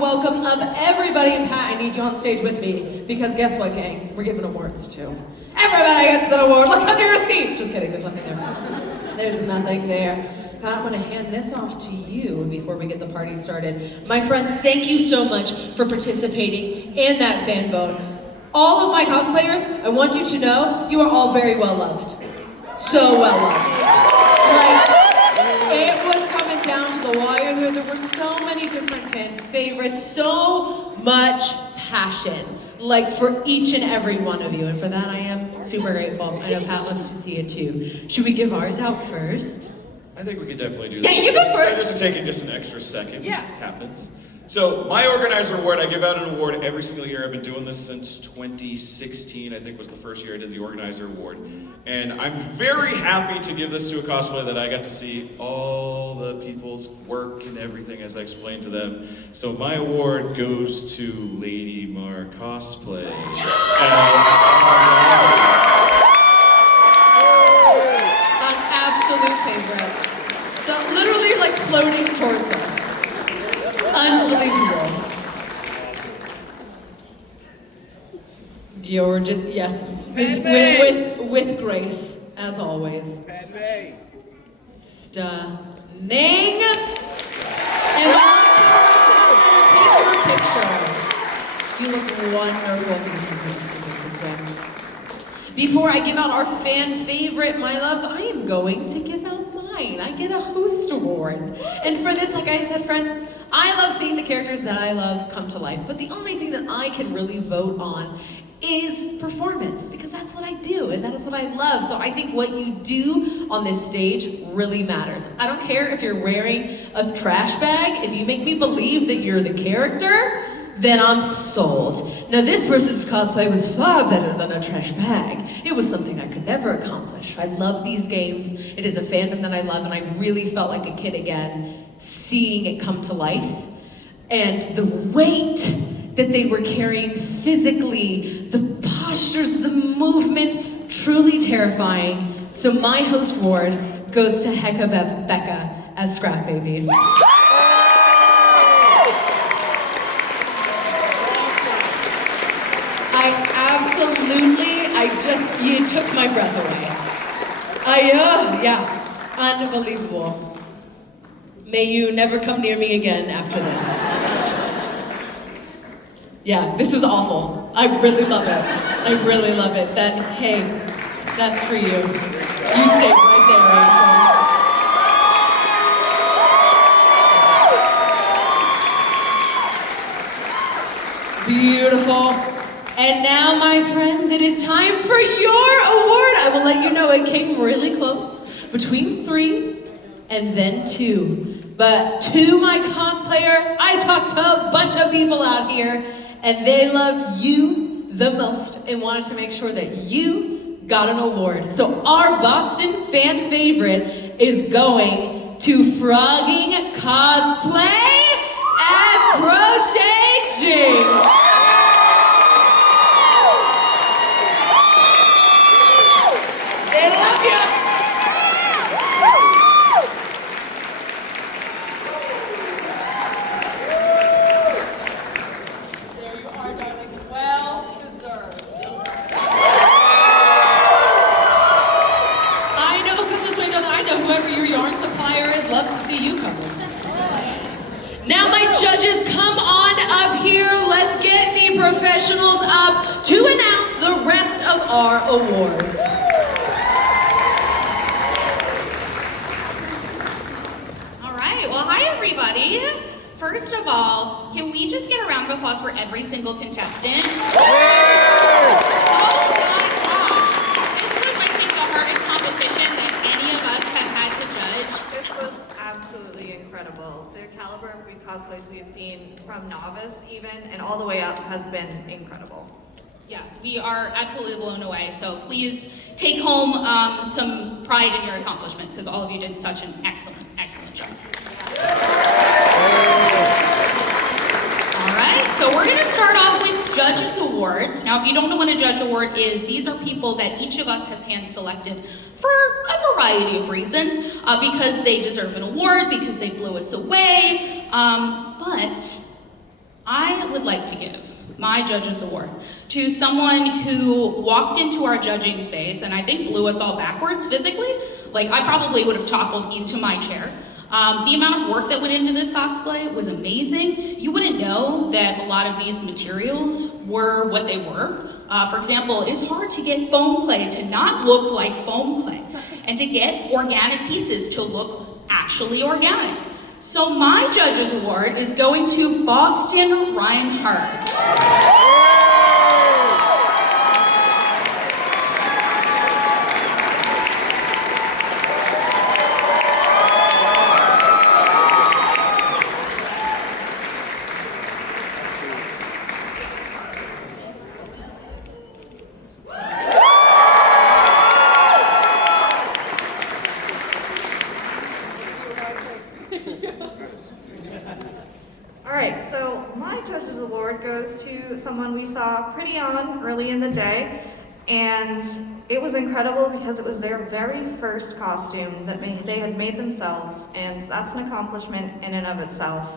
welcome up everybody. And Pat, I need you on stage with me, because guess what, gang? We're giving awards too. Everybody gets an award. Look under your seat. Just kidding, there's nothing there. There's nothing there. Pat, I'm gonna hand this off to you before we get the party started. My friends, thank you so much for participating in that fan vote. All of my cosplayers, I want you to know, you are all very well loved. So well loved. Like, it was coming down to the wire here. There were so many different fan favorites, so much passion, like for each and every one of you. And for that, I am super grateful. I know Pat loves to see it too. Should we give ours out first? I think we could definitely do that. Yeah, you go first. Just to take it just an extra second. Yeah. Happens. So, my organizer award, I give out an award every single year. I've been doing this since 2016, I think was the first year I did the organizer award. And I'm very happy to give this to a cosplayer that I got to see all the people's work and everything as I explained to them. So my award goes to Lady Mar Cosplay. An absolute favorite. So literally like floating towards us. Unbelievable. You're just, yes, with grace, as always. Stunning. And take your picture. You look wonderful. Before I give out our fan favorite, my loves, I am going to give out mine. I get a host award. And for this, like I said, friends, I love seeing the characters that I love come to life, but the only thing that I can really vote on is performance, because that's what I do, and that is what I love. So I think what you do on this stage really matters. I don't care if you're wearing a trash bag. If you make me believe that you're the character, then I'm sold. Now this person's cosplay was far better than a trash bag. It was something I could never accomplish. I love these games. It is a fandom that I love, and I really felt like a kid again, seeing it come to life. And the weight that they were carrying physically, the postures, the movement, truly terrifying. So my host award goes to Hecka Becca as Scrap Baby. You took my breath away. Yeah, unbelievable. May you never come near me again after this. Yeah, this is awful. I really love it. I really love it. Hey, that's for you. You stay right there, Beautiful. And now, my friends, it is time for your award. I will let you know it came really close, between 3 and then 2. But to my cosplayer, I talked to a bunch of people out here, and they loved you the most and wanted to make sure that you got an award. So our Boston fan favorite is going to Frogging Cosplay as Crochet Jinx. Now my judges, come on up here. Let's get the professionals up to announce the rest of our awards. All right, well, hi everybody. First of all, can we just get a round of applause for every single contestant? Oh my gosh. This was, I think, the hardest competition that any of us have had to judge. This was absolutely incredible. The caliber of cosplays we have seen from novice even, and all the way up has been incredible. Yeah, we are absolutely blown away. So please take home some pride in your accomplishments, because all of you did such an excellent, excellent job. All right, so we're gonna start off with Judges Awards. Now, if you don't know what a Judge Award is, these are people that each of us has hand-selected for a variety of reasons, because they deserve an award, because they blew us away, but I would like to give my Judges Award to someone who walked into our judging space and I think blew us all backwards physically. Like, I probably would have toppled into my chair. The amount of work that went into this cosplay was amazing. You wouldn't know that a lot of these materials were what they were. For example, it is hard to get foam clay to not look like foam clay, and to get organic pieces to look actually organic. So my Judges Award is going to Boston Reinhardt. All right, so my Judges Award goes to someone we saw pretty on early in the day, and it was incredible because it was their very first costume that they had made themselves, and that's an accomplishment in and of itself.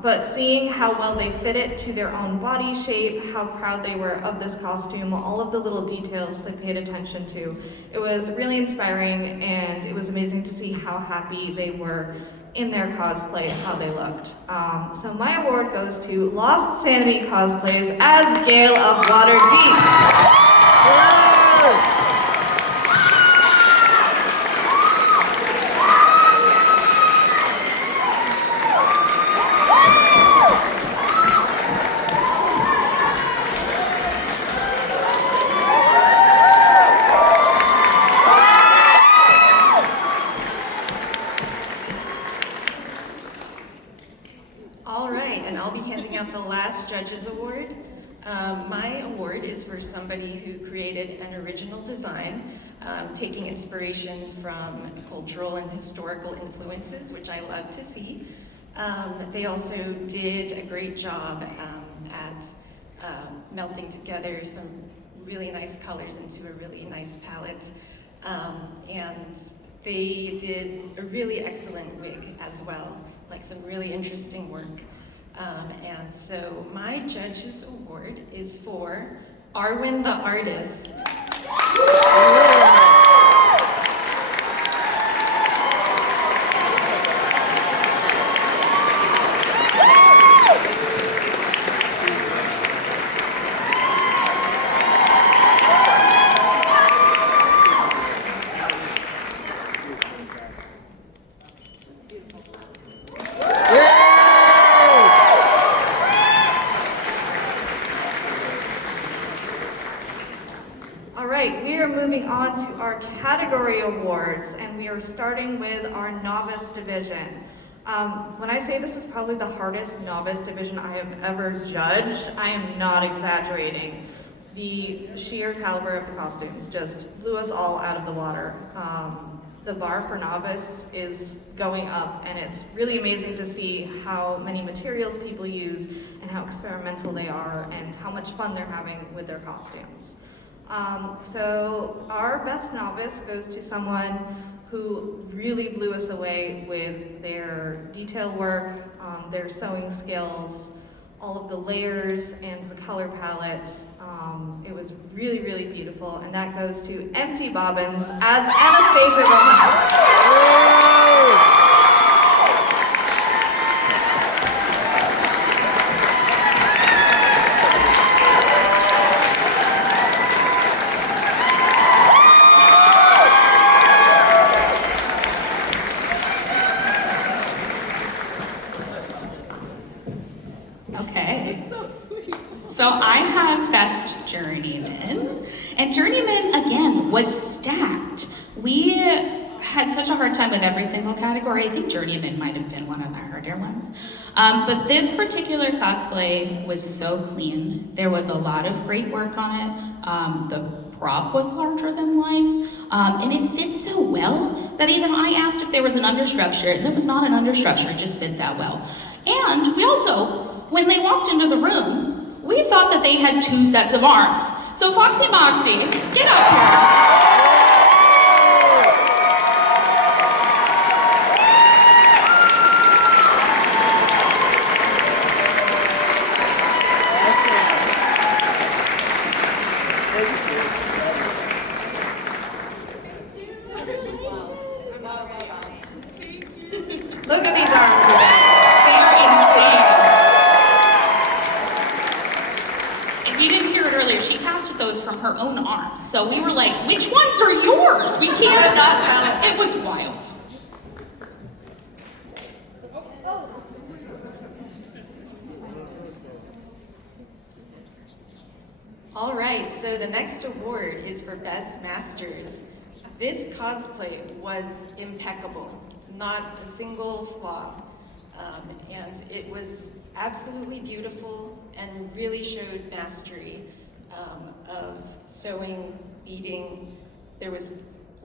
But seeing how well they fit it to their own body shape, how proud they were of this costume, all of the little details they paid attention to, it was really inspiring, and it was amazing to see how happy they were in their cosplay and how they looked. So my award goes to Lost Sanity Cosplays as Gale of Waterdeep. All right, and I'll be handing out the last Judges Award. My award is for somebody who created an original design, taking inspiration from cultural and historical influences, which I love to see. They also did a great job at melting together some really nice colors into a really nice palette. And they did a really excellent wig as well, like some really interesting work. And so my Judges Award is for Arwen the Artist. All right, we are moving on to our category awards, and we are starting with our novice division. When I say this is probably the hardest novice division I have ever judged, I am not exaggerating. The sheer caliber of the costumes just blew us all out of the water. The bar for novice is going up, and it's really amazing to see how many materials people use and how experimental they are and how much fun they're having with their costumes. So our best novice goes to someone who really blew us away with their detail work, their sewing skills, all of the layers and the color palettes. It was really, really beautiful, and that goes to Empty Bobbins as Anastasia Rojas. Okay. So I have Best Journeyman. And Journeyman, again, was stacked. We had such a hard time with every single category. I think Journeyman might have been one of the harder ones. But this particular cosplay was so clean. There was a lot of great work on it. The prop was larger than life. And it fit so well that even I asked if there was an understructure, and there was not an understructure, it just fit that well. And we also, when they walked into the room, we thought that they had two sets of arms. So Foxy Moxie, get up here. So we were like, which ones are yours? We can't not tell. It was wild. All right, so the next award is for Best Masters. This cosplay was impeccable, not a single flaw. And it was absolutely beautiful and really showed mastery of sewing, beading. There was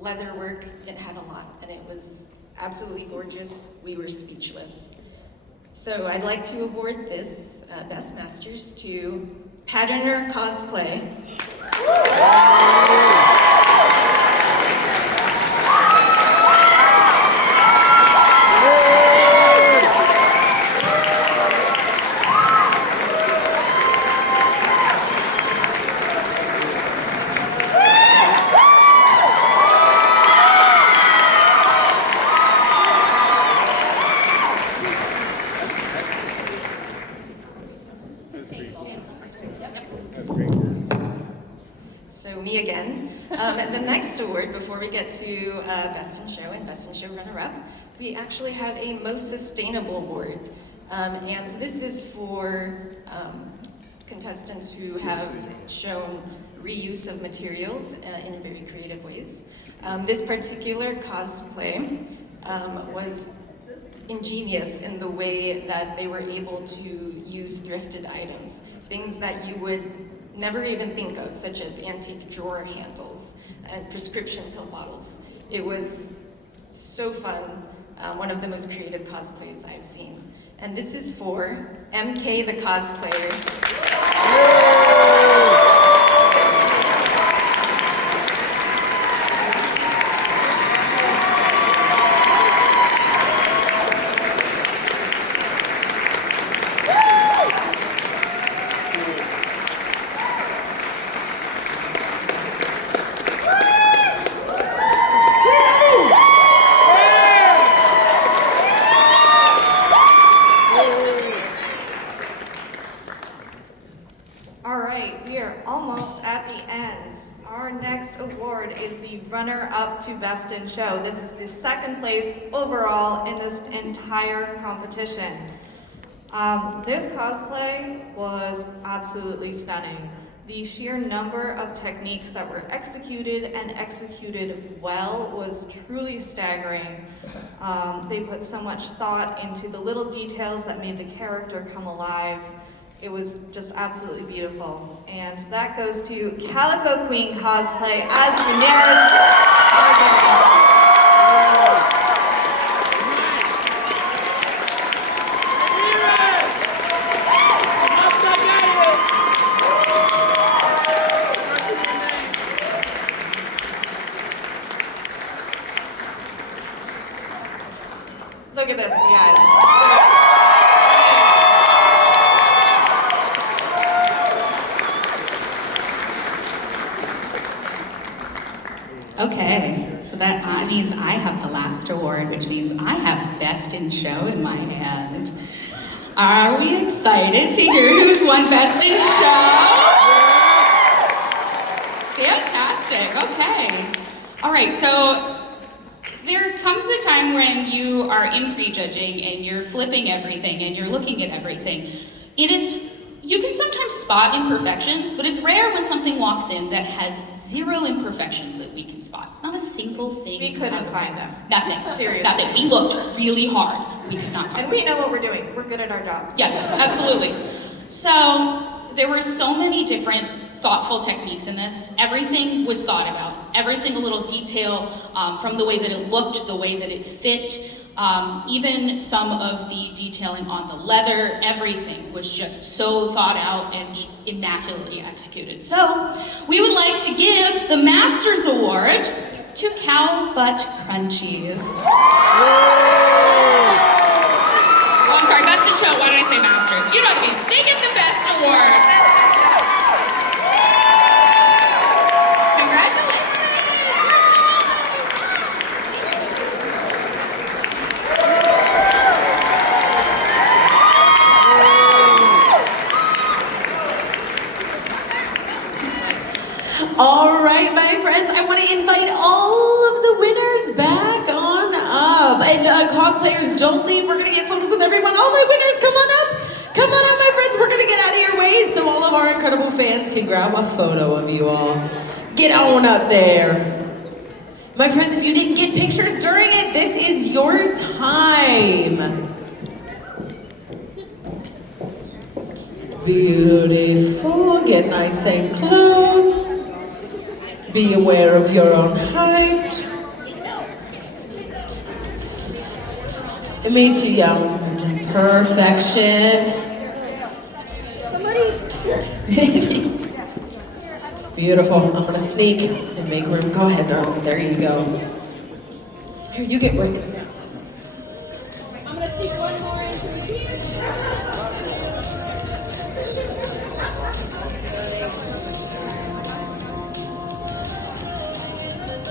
leather work, it had a lot, and it was absolutely gorgeous. We were speechless. So I'd like to award this Best Masters to Patterner Cosplay. So me again. The next award, before we get to Best in Show and Best in Show runner-up, we actually have a Most Sustainable Award. And this is for contestants who have shown reuse of materials in very creative ways. This particular cosplay was ingenious in the way that they were able to use thrifted items, things that you would never even think of, such as antique drawer handles and prescription pill bottles. It was so fun, one of the most creative cosplays I've seen. And this is for MK the Cosplayer. Runner-up to Best in Show. This is the second place overall in this entire competition. This cosplay was absolutely stunning. The sheer number of techniques that were executed and executed well was truly staggering. They put so much thought into the little details that made the character come alive. It was just absolutely beautiful. And that goes to Calico Queen Cosplay as your narrative. Look at this, you guys. Okay, so that means I have the last award, which means I have Best in Show in my hand. Are we excited to hear who's won Best in Show? Fantastic, okay. All right, so there comes a time when you are in prejudging and you're flipping everything and you're looking at everything. You can sometimes spot imperfections, but it's rare when something walks in that has 0 imperfections that we can spot. Not a single thing. We couldn't find them. Nothing. Seriously. Nothing. We looked really hard. We could not find And we know what we're doing. We're good at our jobs. Yes, absolutely. So there were so many different thoughtful techniques in this. Everything was thought about. Every single little detail, from the way that it looked, the way that it fit, even some of the detailing on the leather, everything was just so thought out and immaculately executed. So we would like to give the Masters Award to Cow Butt Crunchies. Oh, I'm sorry, Best in Show. Why did I say Masters? You know what I mean. They get the best award. All right, cosplayers, don't leave. We're gonna get photos with everyone. All my winners, come on up. Come on up, my friends. We're gonna get out of your way so all of our incredible fans can grab a photo of you all. Get on up there. My friends, if you didn't get pictures during it, this is your time. Beautiful. Get nice and close. Be aware of your own height. Me too, young. Perfection. Somebody. Beautiful. I'm gonna sneak and make room. Go ahead, darling. There you go. Here, you get ready. I'm gonna sneak one more into here.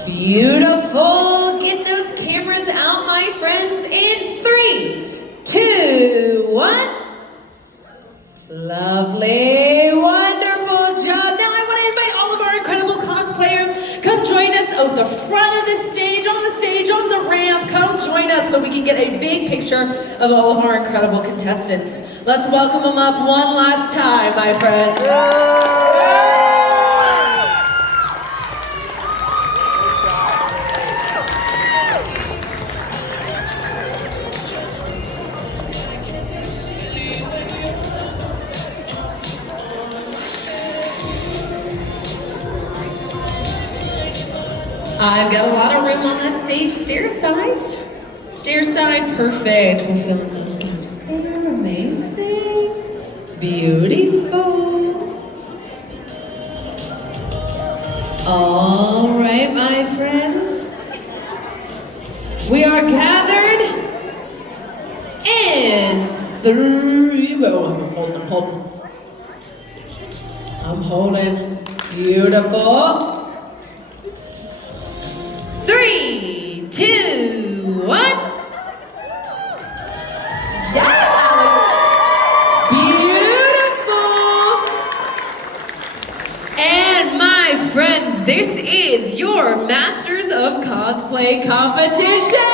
Beautiful. Get those cameras out, my friends, in 3, 2, 1. Lovely. Wonderful job. Now I want to invite all of our incredible cosplayers. Come join us at the front of the stage, on the ramp. Come join us so we can get a big picture of all of our incredible contestants. Let's welcome them up one last time, my friends. I've got a lot of room on that stage. Stair size. Stair side, perfect. We're filling those gaps there. Amazing. Beautiful. All right, my friends. We are gathered in 3. Oh, I'm holding. Beautiful. 3, 2, 1. Yes, Alex. Beautiful. And my friends, this is your Masters of Cosplay competition.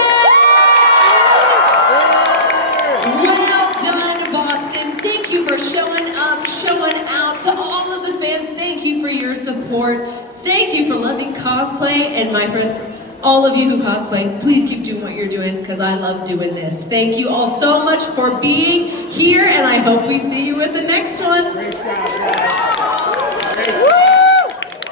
Well done, Boston. Thank you for showing up, showing out. To all of the fans, thank you for your support. Thank you for loving cosplay. And my friends, all of you who cosplay, please keep doing what you're doing because I love doing this. Thank you all so much for being here, and I hope we see you at the next one. Great job, guys. Great job.